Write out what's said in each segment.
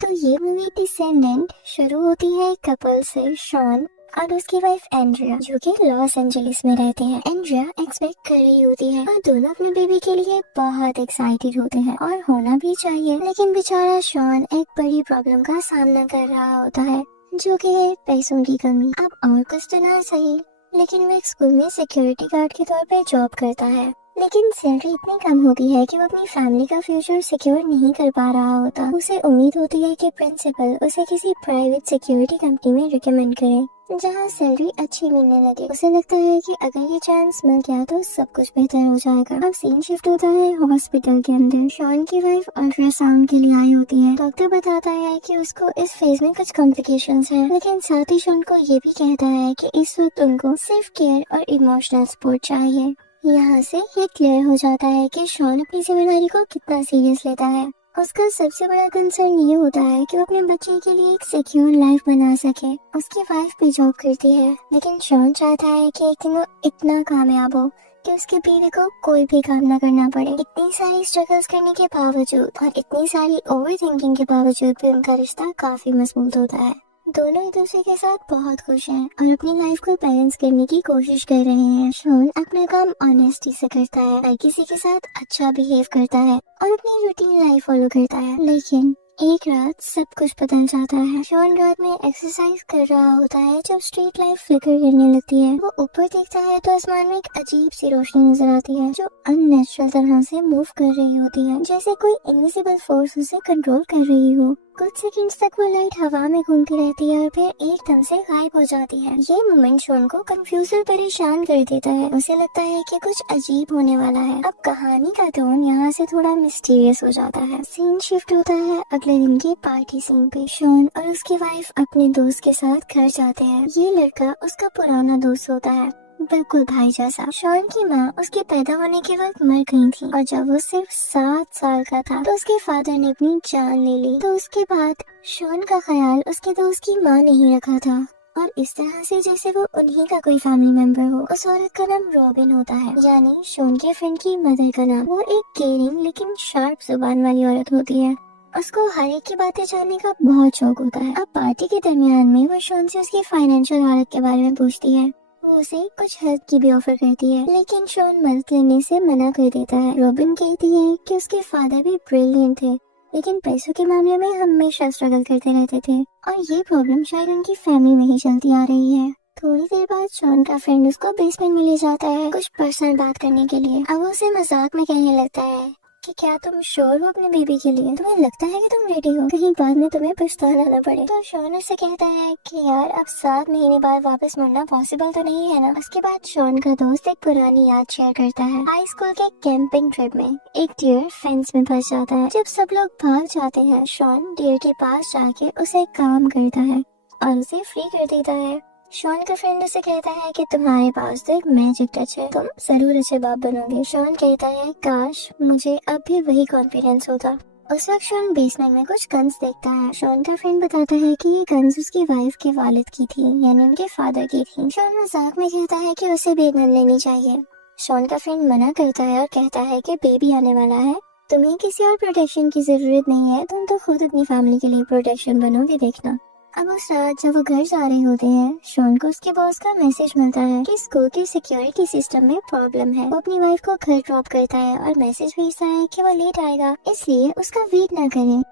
तो ये movie descendant शुरू होती है एक कपल से, शॉन और उसकी वाइफ एंड्रिया, जो कि लॉस एंजलिस में रहते हैं। एंड्रिया एक्सपेक्ट कर रही होती है और दोनों अपने बेबी के लिए बहुत एक्साइटेड होते हैं और होना भी चाहिए, लेकिन बेचारा शॉन एक बड़ी प्रॉब्लम का सामना कर रहा होता है, जो कि है पैसों की कमी। अब और कुछ तो ना सही, लेकिन वो एक स्कूल में सिक्योरिटी गार्ड के तौर पे जॉब करता है, लेकिन सैलरी इतनी कम होती है कि वो अपनी फैमिली का फ्यूचर सिक्योर नहीं कर पा रहा होता। उसे उम्मीद होती है कि प्रिंसिपल उसे किसी प्राइवेट सिक्योरिटी कंपनी में रिकमेंड करे जहां सैलरी अच्छी मिलने लगे। उसे लगता है कि अगर ये चांस मिल गया तो सब कुछ बेहतर हो जाएगा। अब सीन शिफ्ट होता है हॉस्पिटल के अंदर। शॉन की वाइफ अल्ट्रासाउंड के लिए आई होती है। डॉक्टर बताता है कि उसको इस फेज में कुछ कॉम्प्लिकेशंस हैं, लेकिन साथ ही शॉन को ये भी कहता है कि इस वक्त उनको सिर्फ केयर और इमोशनल सपोर्ट चाहिए। यहाँ से ये क्लियर हो जाता है कि शॉन अपनी जिम्मेदारी को कितना सीरियस लेता है। उसका सबसे बड़ा कंसर्न ये होता है कि वो अपने बच्चे के लिए एक सिक्योर लाइफ बना सके। उसकी वाइफ भी जॉब करती है, लेकिन शॉन चाहता है कि एक दिन वो इतना कामयाब हो कि उसके बीवी को कोई भी काम न करना पड़े। इतनी सारी स्ट्रगल्स करने के बावजूद और इतनी सारी ओवर थिंकिंग के बावजूद भी उनका रिश्ता काफी मजबूत होता है। दोनों एक दूसरे के साथ बहुत खुश हैं और अपनी लाइफ को बैलेंस करने की कोशिश कर रहे हैं। शॉन अपना काम ऑनेस्टी से करता है, हर किसी के साथ अच्छा बिहेव करता है और अपनी रूटीन लाइफ फॉलो करता है। लेकिन एक रात सब कुछ बदल जाता है। शॉन रात में एक्सरसाइज कर रहा होता है जब स्ट्रीट लाइट फ्लिकर करने लगती है। वो ऊपर देखता है तो आसमान में एक अजीब सी रोशनी नजर आती है जो अननेचुरल तरह से मूव कर रही होती है, जैसे कोई इनविजिबल फोर्स उसे कंट्रोल कर रही हो। कुछ सेकंड्स तक वो लाइट हवा में घूमती रहती है और फिर एकदम से गायब हो जाती है। ये मोमेंट शॉन को कंफ्यूज और परेशान कर देता है। उसे लगता है कि कुछ अजीब होने वाला है। अब कहानी का टोन यहाँ से थोड़ा मिस्टीरियस हो जाता है। सीन शिफ्ट होता है अगले दिन की पार्टी सीन पे। शॉन और उसकी वाइफ अपने दोस्त के साथ घर जाते हैं। ये लड़का उसका पुराना दोस्त होता है, बिल्कुल भाई जैसा। शॉन की माँ उसके पैदा होने के वक्त मर गई थी और जब वो सिर्फ 7 साल का था तो उसके फादर ने अपनी जान ले ली। तो उसके बाद शॉन का ख्याल उसके दोस्त की माँ ने ही रखा था और इस तरह से जैसे वो उन्हीं का कोई फैमिली मेंबर हो। उस औरत का नाम रॉबिन होता है, यानी शॉन के फ्रेंड की मदर का नाम। वो एक केयरिंग लेकिन शार्प जुबान वाली औरत होती है। उसको हर एक की बातें जानने का बहुत शौक होता है। अब पार्टी के दरमियान में वो शॉन से उसकी फाइनेंशियल हालत के बारे में पूछती है। वो उसे कुछ हेल्प की भी ऑफर करती है, लेकिन शॉन मदद लेने से मना कर देता है। रॉबिन कहती है कि उसके फादर भी ब्रिलियंट थे, लेकिन पैसों के मामले में हमेशा स्ट्रगल करते रहते थे और ये प्रॉब्लम शायद उनकी फैमिली में ही चलती आ रही है। थोड़ी देर बाद शॉन का फ्रेंड उसको बेसमेंट में ले जाता है कुछ पर्सनल बात करने के लिए। अब उसे मजाक में कहने लगता है कि क्या तुम श्योर हो अपने बेबी के लिए? तुम्हें लगता है कि तुम रेडी हो, कहीं बाद में तुम्हें पछताना न पड़े? तो शॉन उससे कहता है कि यार अब 7 महीने बाद वापस मुड़ना पॉसिबल तो नहीं है ना। उसके बाद शॉन का दोस्त एक पुरानी याद शेयर करता है। हाई स्कूल के कैंपिंग ट्रिप में एक डियर फेंस में फंस जाता है। जब सब लोग भाग जाते हैं, शॉन डियर के पास जाके उसे काम करता है और उसे फ्री कर देता है। शॉन का फ्रेंड उसे कहता है कि तुम्हारे पास तो एक मैजिक टच है, तुम जरूर अच्छे बाप बनोगे। शॉन कहता है काश मुझे अब भी वही कॉन्फिडेंस होता। उस वक्त शॉन बेसमेंट में कुछ गन्स देखता है। शॉन का फ्रेंड बताता है कि ये गन्स उसकी वाइफ के वालिद की थी, यानी उनके फादर की थी। शॉन मजाक में कहता है कि उसे भी एक गन लेनी चाहिए। शॉन का फ्रेंड मना करता है और कहता है कि बेबी आने वाला है, तुम्हें किसी और प्रोटेक्शन की जरूरत नहीं है, तुम तो खुद अपनी फैमिली के लिए प्रोटेक्शन बनोगे, देखना। अब उस रात जब वो घर जा रहे होते हैं, शॉन को उसके बॉस का मैसेज मिलता है कि स्कूल के सिक्योरिटी सिस्टम में प्रॉब्लम है। वो अपनी वाइफ को घर ड्रॉप करता है और मैसेज भेजता है कि वो लेट आएगा, इसलिए उसका वेट ना करें।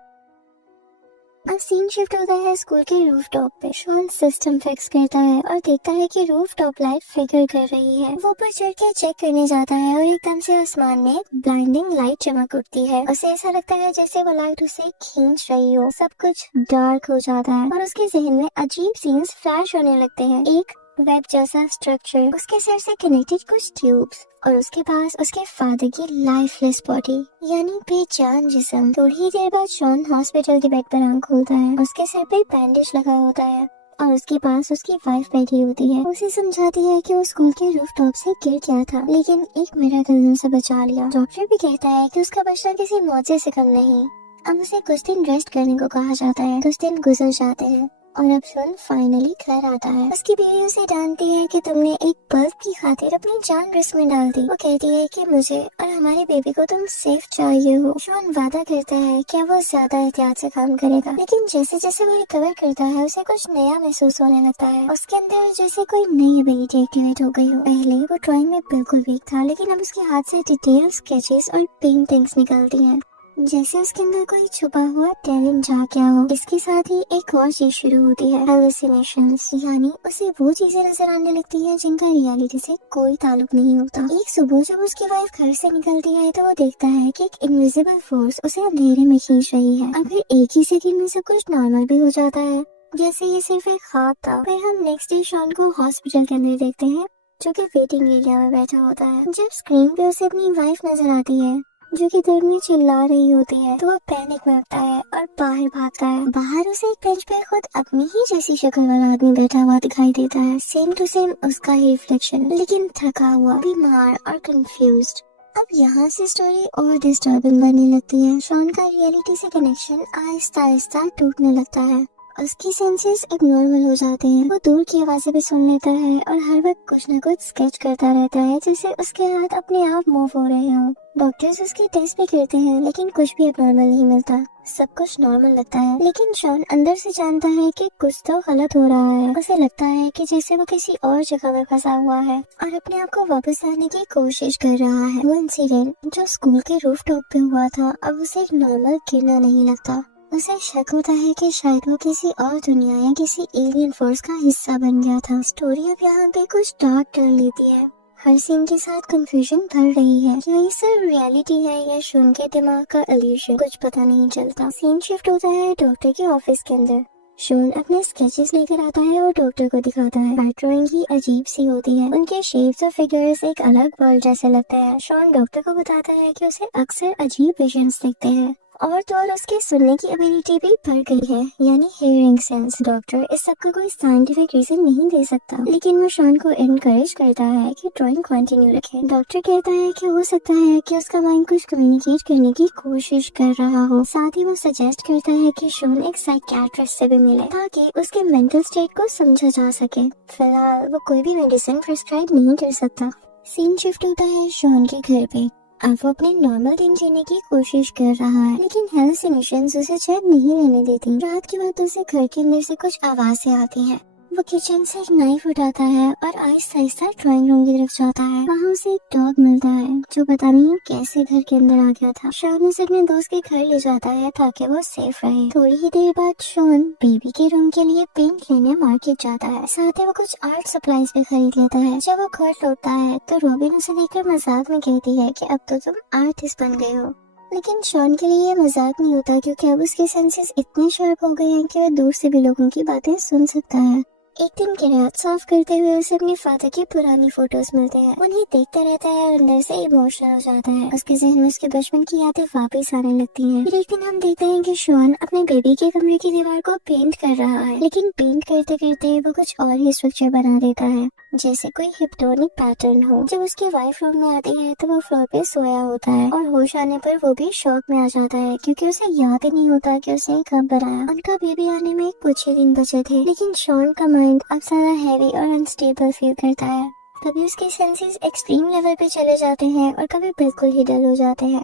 अब सीन शिफ्ट होता है स्कूल के रूफटॉप पे। शॉन सिस्टम फिक्स करता है और देखता है कि रूफटॉप लाइट फ्लिकर कर रही है। वो ऊपर चढ़ के चेक करने जाता है और एकदम से आसमान में ब्लाइंडिंग लाइट चमक उठती है। उसे ऐसा लगता है जैसे वो लाइट उसे खींच रही हो। सब कुछ डार्क हो जाता है और उसके जहन में अजीब सीन्स फ्लैश होने लगते हैं। एक वेब जैसा स्ट्रक्चर, उसके सर से कनेक्टेड कुछ ट्यूब्स और उसके पास उसके फादर की लाइफलेस बॉडी, यानी बेजान जिस्म। थोड़ी देर बाद शॉन हॉस्पिटल के बेड पर आंख खोलता है। उसके सर पे बैंडेज लगा होता है और उसके पास उसकी वाइफ बैठी होती है। उसे समझाती है कि वो स्कूल के रूफटॉप से गिर गया था, लेकिन एक मिरेकल ने उसे बचा लिया। डॉक्टर भी कहता है कि उसका बचना किसी मौत से कम नहीं। अब उसे कुछ दिन रेस्ट करने को कहा जाता है। कुछ दिन गुजर जाते हैं और अब शॉन फाइनली घर आता है। उसकी बीवी उसे डांटती है कि तुमने एक बल्ब की खातिर अपनी जान रिस्क में डाल दी। वो कहती है कि मुझे और हमारे बेबी को तुम सेफ चाहिए हो। शॉन वादा करता है कि वो ज्यादा एहतियात से काम करेगा, लेकिन जैसे जैसे वो रिकवर करता है उसे कुछ नया महसूस होने लगता है। उसके अंदर जैसे कोई नई एबिलिटी एक्टिवेट हो गई हो। पहले वो ड्राइंग में बिल्कुल वीक था, लेकिन अब उसके हाथ से डिटेल स्केचेस और पेंटिंग्स निकलती हैं, जैसे उसके अंदर कोई छुपा हुआ टैलेंट जाग गया हो। इसके साथ ही एक और चीज शुरू होती है, हेलुसिनेशंस, यानी उसे वो चीजें नजर आने लगती हैं जिनका रियलिटी से कोई ताल्लुक नहीं होता। एक सुबह जब उसकी वाइफ घर से निकलती है तो वो देखता है कि एक इनविजिबल फोर्स उसे अंधेरे में खींच रही है। और फिर एक ही सेकंड में सब कुछ नॉर्मल भी हो जाता है, जैसे ये सिर्फ एक ख्वाब था। फिर हम नेक्स्ट डे शॉन को हॉस्पिटल के अंदर देखते हैं, जो कि वेटिंग एरिया में बैठा होता है। जब स्क्रीन पे उसे अपनी वाइफ नजर आती है जो कि दर्द में चिल्ला रही होती है, तो वो पैनिक में होता है और बाहर भागता है। बाहर उसे एक बेंच पे खुद अपनी ही जैसी शक्ल वाला आदमी बैठा हुआ दिखाई देता है, सेम टू सेम उसका ही रिफ्लेक्शन, लेकिन थका हुआ, बीमार और कंफ्यूज्ड। अब यहाँ से स्टोरी और डिस्टर्बिंग बनने लगती है। शॉन का रियलिटी से कनेक्शन आहिस्ता आहिस्ता टूटने लगता है। उसकी सेंसेस एबनॉर्मल हो जाते हैं। वो दूर की आवाजें भी सुन लेता है और हर वक्त कुछ न कुछ स्केच करता रहता है, जैसे उसके हाथ अपने आप मूव हो रहे हों। डॉक्टर्स उसके टेस्ट भी करते हैं, लेकिन कुछ भी एबनॉर्मल नहीं मिलता। सब कुछ नॉर्मल लगता है, लेकिन शॉन अंदर से जानता है कि कुछ तो गलत हो रहा है। उसे लगता है कि जैसे वो किसी और जगह में फंसा हुआ है और अपने आप को वापस लाने की कोशिश कर रहा है। वो इंसिडेंट जो स्कूल के रूफटॉप पे हुआ था, अब उसे एक नॉर्मल गिरना नहीं लगता। उसे शक होता है कि शायद वो किसी और दुनिया या किसी एलियन फोर्स का हिस्सा बन गया था। स्टोरी अब यहाँ पे कुछ डार्क टर्न लेती है। हर सीन के साथ कंफ्यूजन बढ़ रही है। क्या ये सिर्फ रियलिटी है या शॉन के दिमाग का इल्यूशन, कुछ पता नहीं चलता। सीन शिफ्ट होता है डॉक्टर के ऑफिस के अंदर। शॉन अपने स्केचेस लेकर आता है और डॉक्टर को दिखाता है। हर ड्राइंग ही अजीब सी होती है, उनके शेप्स और फिगर्स एक अलग वर्ल्ड जैसे लगते हैं। शॉन डॉक्टर को बताता है कि उसे अक्सर अजीब विजन्स दिखते हैं और तो और उसके सुनने की एबिलिटी भी बढ़ गई है, यानी हियरिंग सेंस। डॉक्टर इस सब का कोई साइंटिफिक रीजन नहीं दे सकता, लेकिन वो शॉन को एनकरेज करता है कि ड्राइंग कंटिन्यू रखे। डॉक्टर कहता है कि हो सकता है कि उसका माइंड कुछ कम्युनिकेट करने की कोशिश कर रहा हो। साथ ही वो सजेस्ट करता है कि शॉन एक साइकियाट्रिस्ट से भी मिले ताकि उसके मेंटल स्टेट को समझा जा सके। फिलहाल वो कोई भी मेडिसिन प्रिस्क्राइब नहीं कर सकता। सीन शिफ्ट होता है शॉन के घर पे। अब वो अपने नॉर्मल दिन जीने की कोशिश कर रहा है, लेकिन हेलुसिनेशंस उसे चैन नहीं रहने देती। रात के बाद उसे घर के अंदर से कुछ आवाजें आती हैं। वो किचन से एक नाइफ उठाता है और आहिस्ता आहिस्ता ड्राइंग रूम की तरफ जाता है। वहाँ उसे एक डॉग मिलता है जो पता नहीं कैसे घर के अंदर आ गया था। शॉन उसे अपने दोस्त के घर ले जाता है ताकि वो सेफ रहे। थोड़ी ही देर बाद शॉन बेबी के रूम के लिए पेंट लेने मार्केट जाता है। साथ ही वो कुछ आर्ट सप्लाईज भी खरीद लेता है। जब वो घर लौटता है तो रोबिन उसे देखकर मजाक में कहती है कि अब तो तुम आर्टिस्ट बन गए हो, लेकिन शॉन के लिए ये मजाक नहीं होता, क्योंकि अब उसके सेंसेस इतने शार्प हो गए हैं कि वह दूर से भी लोगों की बातें सुन सकता है। एक दिन की रात साफ करते हुए उसे अपने फादर की पुरानी फोटोज मिलते हैं। उन्हें देखता रहता है और अंदर से इमोशनल हो जाता है। उसके जहन में उसके बचपन की यादें वापस आने लगती हैं। फिर एक दिन हम देखते हैं कि शॉन अपने बेबी के कमरे की दीवार को पेंट कर रहा है, लेकिन पेंट करते करते वो कुछ और ही स्ट्रक्चर बना देता है, जैसे कोई हिप्नोटिक पैटर्न हो। जब उसकी वाइफ रूम में आती है तो वो फ्लोर पे सोया होता है और होश आने पर वो भी शॉक में आ जाता है, क्योंकि उसे याद ही नहीं होता कि उसने कब बनाया। उनका बेबी आने में कुछ ही दिन बचे थे, लेकिन शॉन का माइंड अब ज्यादा हैवी और अनस्टेबल फील करता है। कभी उसके सेंसेस एक्सट्रीम लेवल पे चले जाते हैं और कभी बिल्कुल ही डल हो जाते हैं।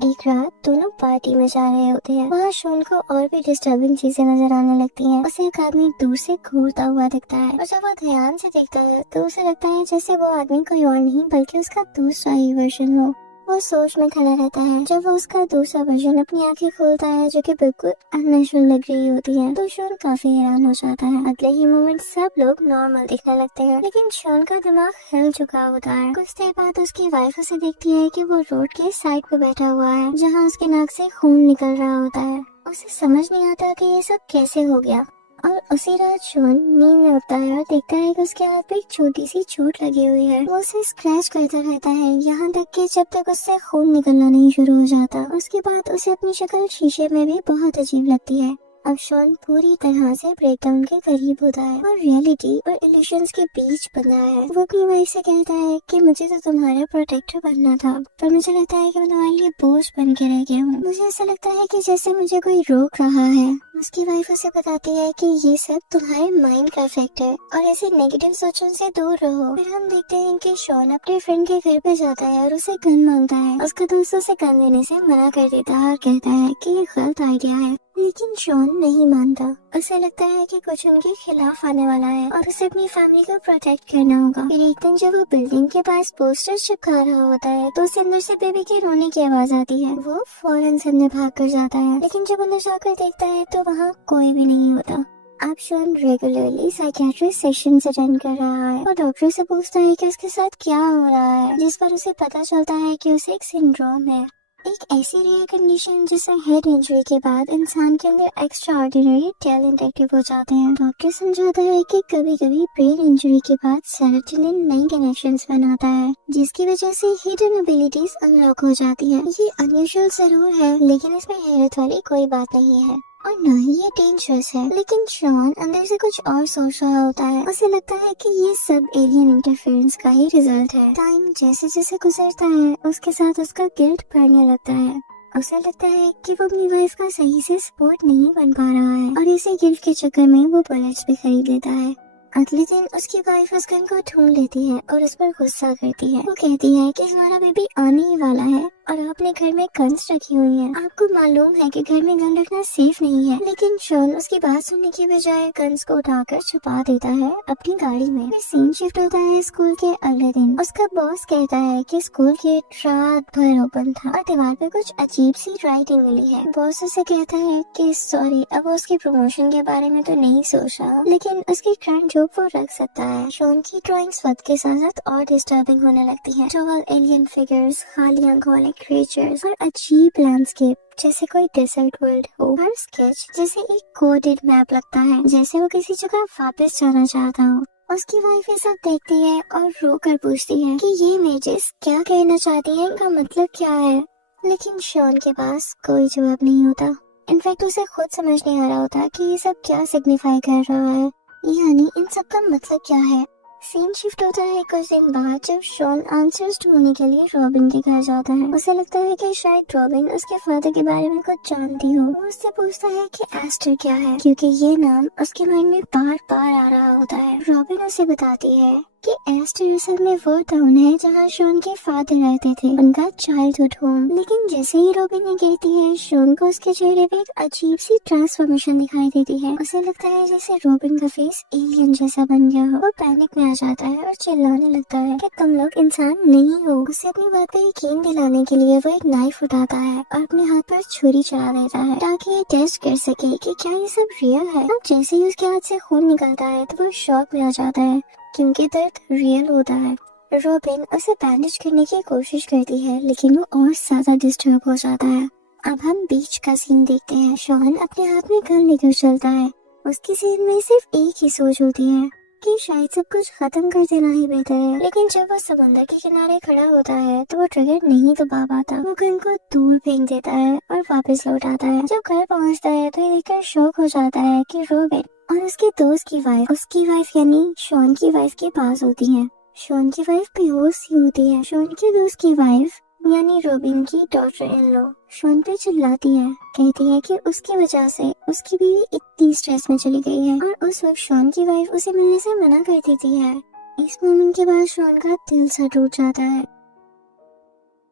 एक रात दोनों पार्टी में जा रहे होते हैं। वहाँ शॉन को और भी डिस्टर्बिंग चीजें नजर आने लगती हैं। उसे एक आदमी दूर से घूरता हुआ दिखता है और जब वो ध्यान से देखता है तो उसे लगता है जैसे वो आदमी कोई और नहीं बल्कि उसका दूसरा ही वर्जन हो। वो सोच में खड़ा रहता है। जब वो उसका दूसरा वर्जन अपनी आंखें खोलता है जो कि बिल्कुल अननेचुरल लग रही होती है, तो शॉन काफी हैरान हो जाता है। अगले ही मोमेंट सब लोग नॉर्मल दिखने लगते हैं, लेकिन शॉन का दिमाग हिल चुका होता है। कुछ देर बाद उसकी वाइफ उसे देखती है कि वो रोड के साइड पे बैठा हुआ है जहाँ उसके नाक से खून निकल रहा होता है। उसे समझ नहीं आता कि ये सब कैसे हो गया। और उसी रात शॉन नींद में उठता है और देखता है कि उसके हाथ पे एक छोटी सी चोट लगी हुई है। वो उसे स्क्रैच करता रहता है यहाँ तक कि जब तक उससे खून निकलना नहीं शुरू हो जाता। उसके बाद उसे अपनी शक्ल शीशे में भी बहुत अजीब लगती है। अब शॉन पूरी तरह से ब्रेकडाउन के करीब होता है और रियलिटी और इल्यूशंस के बीच बंधा है। वो अपनी वाइफ से कहता है कि मुझे तो तुम्हारा प्रोटेक्टर बनना था, पर मुझे लगता है कि मैं तुम्हारे लिए बोझ बन के रह गया हूँ। मुझे ऐसा लगता है कि जैसे मुझे कोई रोक रहा है। उसकी वाइफ उसे बताती है कि ये सब तुम्हारे माइंड का इफेक्ट है और ऐसे नेगेटिव सोचों से दूर रहो। फिर हम देखते हैं कि शॉन अपने फ्रेंड के घर पे जाता है और उसे गन मांगता है। उसका दोस्त उसे गन देने से मना कर देता है और कहता है कि ये गलत आइडिया है, लेकिन शॉन नहीं मानता। उसे लगता है कि कुछ उनके खिलाफ आने वाला है और उसे अपनी फैमिली को प्रोटेक्ट करना होगा। फिर एक दिन जब वो बिल्डिंग के पास पोस्टर चिपका रहा होता है तो उसे अंदर से बेबी के रोने की आवाज आती है। वो फौरन से अंदर भाग कर जाता है, लेकिन जब अंदर जाकर देखता है तो वहाँ कोई भी नहीं होता। अब Shawn regularly psychiatrist sessions attend कर रहा है और डॉक्टर से पूछता है कि उसके साथ क्या हो रहा है, जिस पर उसे पता चलता है कि उसे एक सिंड्रोम है, एक ऐसी रेयर कंडीशन जिससे हेड इंजरी के बाद इंसान के अंदर एक्स्ट्रा ऑर्डिनरी टैलेंट एक्टिव हो जाते हैं। डॉक्टर समझाता है कि कभी कभी ब्रेन इंजरी के बाद सेरोटोनिन नई कनेक्शंस बनाता है, जिसकी वजह से हिडन एबिलिटीज अनलॉक हो जाती है। ये अनयूजुअल जरूर है, लेकिन इसमें हैरत वाली कोई बात नहीं है और न ही ये डेंजरस है। लेकिन शॉन अंदर से कुछ और सोच रहा होता है। उसे लगता है कि ये सब एलियन इंटरफेरेंस का ही रिजल्ट है। टाइम जैसे जैसे गुजरता है उसके साथ उसका गिल्ट बढ़ने लगता है। उसे लगता है कि वो अपनी वाइफ का सही से सपोर्ट नहीं बन पा रहा है और इसी गिल्ट के चक्कर में वो बुलेट्स भी खरीद लेता है। अगले दिन उसकी वाइफ उस गन को ढूंढ लेती है और उस पर गुस्सा करती है। वो कहती है कि हमारा बेबी आने ही वाला है और आपने घर में गन्स रखी हुई हैं। आपको मालूम है कि घर में गन रखना सेफ नहीं है। लेकिन शॉन उसकी बात सुनने की बजाय गन्स को उठाकर छुपा देता है अपनी गाड़ी में। फिर सीन शिफ्ट होता है स्कूल के अगले दिन। उसका बॉस कहता है कि स्कूल गेट रात भर ओपन था और दीवार पे कुछ अजीब सी राइटिंग मिली है। बॉस उसे कहता है कि सॉरी, अब वो उसकी प्रमोशन के बारे में तो नहीं सोच रहा, लेकिन उसकी ग्रैंड जॉब वो रख सकता है। शॉन की ड्राइंग्स वक्त के साथ साथ और डिस्टर्बिंग होने लगती है। टॉल एलियन फिगर्स, खाली आंखों वाले क्रिएचर्स और अजीब लैंडस्केप जैसे कोई डेजर्ट वर्ल्ड हो। हर स्केच जैसे एक कोडेड मैप लगता है, जैसे वो किसी जगह वापस जाना चाहता हो। उसकी वाइफ ये सब देखती है और रो कर पूछती है कि ये इमेजेस क्या कहना चाहती हैं, इनका मतलब क्या है। लेकिन शॉन के पास कोई जवाब नहीं होता। इनफैक्ट उसे खुद समझ नहीं आ रहा होता कि ये सब क्या सिग्निफाई कर रहा है, यानी इन सब का मतलब क्या है। सीन शिफ्ट होता है कुछ दिन बाद जब शॉन आंसर्स ढूंढने के लिए रॉबिन के घर जाता है। उसे लगता है कि शायद रॉबिन उसके फादर के बारे में कुछ जानती हो। वो उससे पूछता है कि एस्टर क्या है, क्योंकि ये नाम उसके माइंड में बार बार आ रहा होता है। रॉबिन उसे बताती है कि एस्टर असल में वो टाउन है जहाँ शॉन के फादर रहते थे, उनका चाइल्डहुड होम। लेकिन जैसे ही रॉबिन ने कहती है, शॉन को उसके चेहरे पे एक अजीब सी ट्रांसफॉर्मेशन दिखाई देती है। उसे लगता है जैसे रॉबिन का फेस एलियन जैसा बन गया हो। वो पैनिक में आ जाता है और चिल्लाने लगता है कि तुम लोग इंसान नहीं हो। उसे अपनी बात पे यकीन दिलाने के लिए वो एक नाइफ उठाता है और अपने हाथ पर छुरी चला देता है ताकि ये टेस्ट कर सके कि क्या ये सब रियल है। अब जैसे ही उसके हाथ से खून निकलता है तो वो शॉक में आ जाता है क्योंकि दर्द रियल होता है। रॉबिन उसे बैंडेज करने की कोशिश करती है, लेकिन वो और ज्यादा डिस्टर्ब हो जाता है। अब हम बीच का सीन देखते हैं। शॉन अपने हाथ में गन लेकर चलता है। उसकी सीन में सिर्फ एक ही सोच होती है कि शायद सब कुछ खत्म कर देना ही बेहतर है। लेकिन जब वो समुद्र के किनारे खड़ा होता है तो वो ट्रिगर नहीं दबा पाता। वो गन को दूर फेंक देता है और वापस लौट आता है। जब घर पहुंचता है तो ये देखकर शॉक हो जाता है कि रॉबिन और उसके दोस्त की वाइफ, उसकी वाइफ यानी शॉन की वाइफ के पास होती है। शॉन की वाइफ बेहोश सी होती है। शॉन के दोस्त की वाइफ यानी रॉबिन की डॉटर इन लॉ शॉन पे चिल्लाती है, कहती है कि उसकी वजह से उसकी बीवी इतनी स्ट्रेस में चली गई है और उस वक्त शॉन की वाइफ उसे मिलने से मना कर देती है। इस मोमेंट के बाद शॉन का दिल सा टूट जाता है।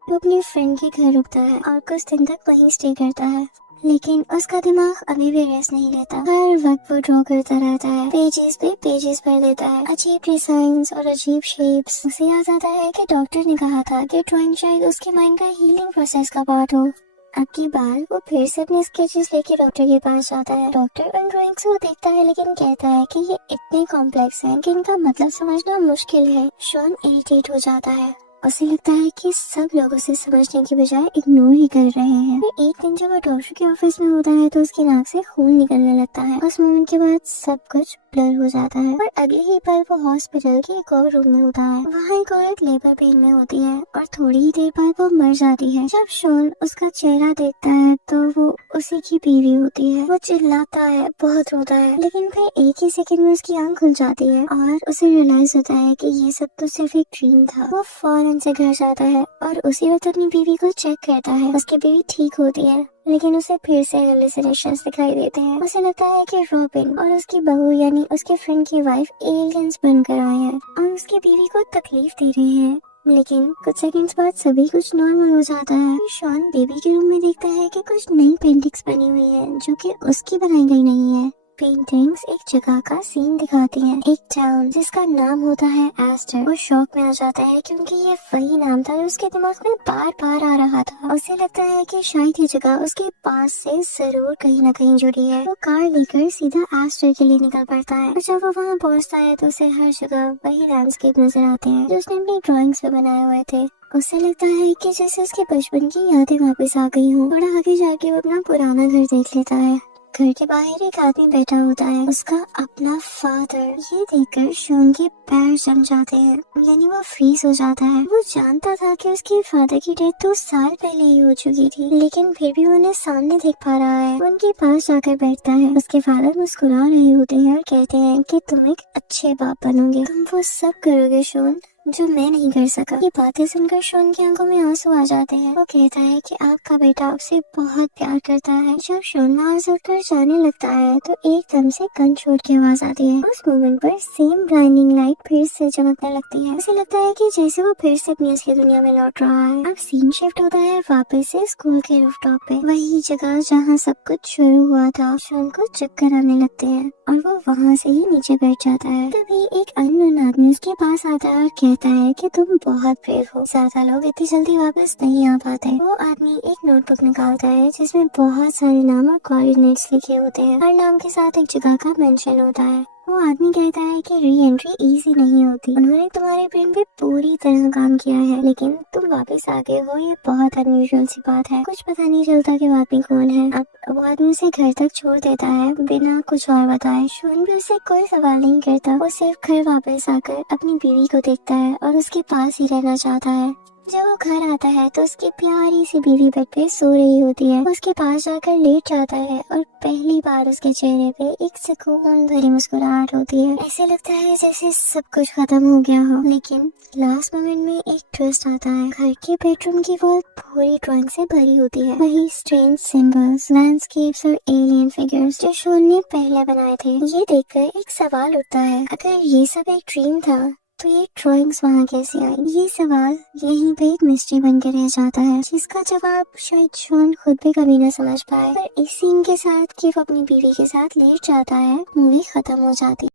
वो अपने फ्रेंड के घर रुकता है और कुछ दिन तक वहीं स्टे करता है, लेकिन उसका दिमाग अभी भी रेस्ट नहीं लेता। हर वक्त वो ड्रॉ करता रहता है, पेजेस पे पेजेस भर देता है, अजीब डिजाइन्स और अजीब शेप्स। उसे याद आता है कि डॉक्टर ने कहा था कि ड्राइंग शायद उसके माइंड का हीलिंग प्रोसेस का पार्ट हो। अब की बार वो फिर से अपने स्केचेस लेके डॉक्टर के पास जाता है। डॉक्टर उन ड्राइंग्स को देखता है लेकिन कहता है कि ये इतने कॉम्प्लेक्स हैं कि इनका मतलब समझना मुश्किल है। शॉन इरिटेट हो जाता है उसे लगता है कि सब लोग उसे समझने की बजाय इग्नोर ही कर रहे हैं। फिर एक दिन जब वो डॉक्टर के ऑफिस में होता है तो उसकी नाक से खून निकलने लगता है। उस मोमेंट के बाद सब कुछ ब्लर हो जाता है और अगले ही पल वो हॉस्पिटल के एक और रूम में होता है। वहाँ एक औरत लेबर पेन में होती है और थोड़ी ही देर बाद वो मर जाती है। जब शॉन उसका चेहरा देखता है तो वो उसी की बीवी होती है। वो चिल्लाता है, बहुत रोता है, लेकिन फिर एक ही सेकंड में उसकी आंख खुल जाती है और उसे रियलाइज होता है कि ये सब तो सिर्फ एक ड्रीम था। वो फौरन से घर जाता है और उसी वक्त अपनी बीवी को चेक करता है। उसकी बीवी ठीक होती है, लेकिन उसे फिर से हेलुसिनेशंस दिखाई देते हैं। उसे लगता है कि रॉबिन और उसकी बहू यानी उसके फ्रेंड की वाइफ एलियंस बनकर आए हैं और उसकी बीवी को तकलीफ दे रहे हैं। लेकिन कुछ सेकंड्स बाद सभी कुछ नॉर्मल हो जाता है। शॉन बेबी के रूम में देखता है कि कुछ नई पेंटिंग्स बनी हुई है जो कि उसकी बनाई गई नहीं है। पेंटिंग्स एक जगह का सीन दिखाती हैं, एक टाउन जिसका नाम होता है एस्टर। वो शॉक में आ जाता है क्योंकि ये वही नाम था जो उसके दिमाग में बार बार आ रहा था। उसे लगता है कि शायद ये जगह उसके पास से जरूर कहीं न कहीं जुड़ी है। वो कार लेकर सीधा एस्टर के लिए निकल पड़ता है और जब वो वहाँ पहुँचता है तो उसे हर जगह वही लैंडस्केप नजर आते हैं जो उसने अपनी ड्राइंग्स में बनाए हुए थे। उसे लगता है कि जैसे उसके बचपन की यादें वापस आ गई हूँ। थोड़ा आगे जाके वो अपना पुराना घर देख लेता है। घर के बाहर एक आदमी बैठा होता है, उसका अपना फादर। ये देखकर शॉन के पैर जम जाते हैं, यानी वो फ्रीज हो जाता है। वो जानता था कि उसके फादर की डेथ 2 साल पहले ही हो चुकी थी, लेकिन फिर भी उन्हें सामने देख पा रहा है। उनके पास जाकर बैठता है। उसके फादर मुस्कुरा रहे होते हैं और कहते हैं कि तुम एक अच्छे बाप बनोगे, तुम वो सब करोगे शॉन जो मैं नहीं कर सका। ये बातें सुनकर शॉन की आंखों में आंसू आ जाते हैं। वो कहता है कि आपका बेटा उसे बहुत प्यार करता है। जब शॉन वहाँ से उठकर जाने लगता है तो एकदम से गन शॉट की आवाज आती है। उस मोमेंट पर सेम ब्लाइंडिंग लाइट फिर से चमकने लगती है। उसे लगता है कि जैसे वो फिर से अपनी असली दुनिया में लौट रहा है। अब सीन शिफ्ट होता है वापस से स्कूल के रूफटॉप पे, वही जगह जहाँ सब कुछ शुरू हुआ था। शॉन को चक्कर आने लगते हैं और वो वहाँ से ही नीचे बैठ जाता है। तभी एक अननोन आदमी उसके पास आता है और कहता है कि तुम बहुत ब्रेव हो, ज्यादा लोग इतनी जल्दी वापस नहीं आ पाते। वो आदमी एक नोटबुक निकालता है जिसमें बहुत सारे नाम और कोऑर्डिनेट्स लिखे होते हैं। हर नाम के साथ एक जगह का मेंशन होता है। वो आदमी कहता है कि री एंट्री इजी नहीं होती। उन्होंने तुम्हारे ब्रेन पे पूरी तरह काम किया है, लेकिन तुम वापस आ गए हो, ये बहुत अनयूजुअल सी बात है। कुछ पता नहीं चलता कि वो आदमी कौन है। अब वो आदमी उसे घर तक छोड़ देता है बिना कुछ और बताए। शॉन भी उससे कोई सवाल नहीं करता। वो सिर्फ घर वापस आकर अपनी बीवी को देखता है और उसके पास ही रहना चाहता है। जब वो घर आता है तो उसकी प्यारी सी बीवी बेड पे सो रही होती है। वो उसके पास जाकर लेट जाता है और पहली बार उसके चेहरे पे एक सुकून भरी मुस्कुराहट होती है। ऐसे लगता है जैसे सब कुछ खत्म हो गया हो। लेकिन लास्ट मोमेंट में एक ट्विस्ट आता है। घर के बेडरूम की वॉल पूरी ड्राइंग से भरी होती है, वही स्ट्रेंज सिंबल्स, लैंडस्केप्स और एलियन फिगर्स जो शॉन ने पहले बनाए थे। ये देखकर एक सवाल उठता है, अगर ये सब एक ड्रीम था तो ये ड्राइंग्स वहाँ कैसे आई? ये सवाल यहीं पे एक मिस्ट्री बन के रह जाता है, जिसका जवाब शायद शॉन खुद भी कभी ना समझ पाए। पर इस सीन के साथ कि वो अपनी बीवी के साथ लेट जाता है, मूवी खत्म हो जाती है।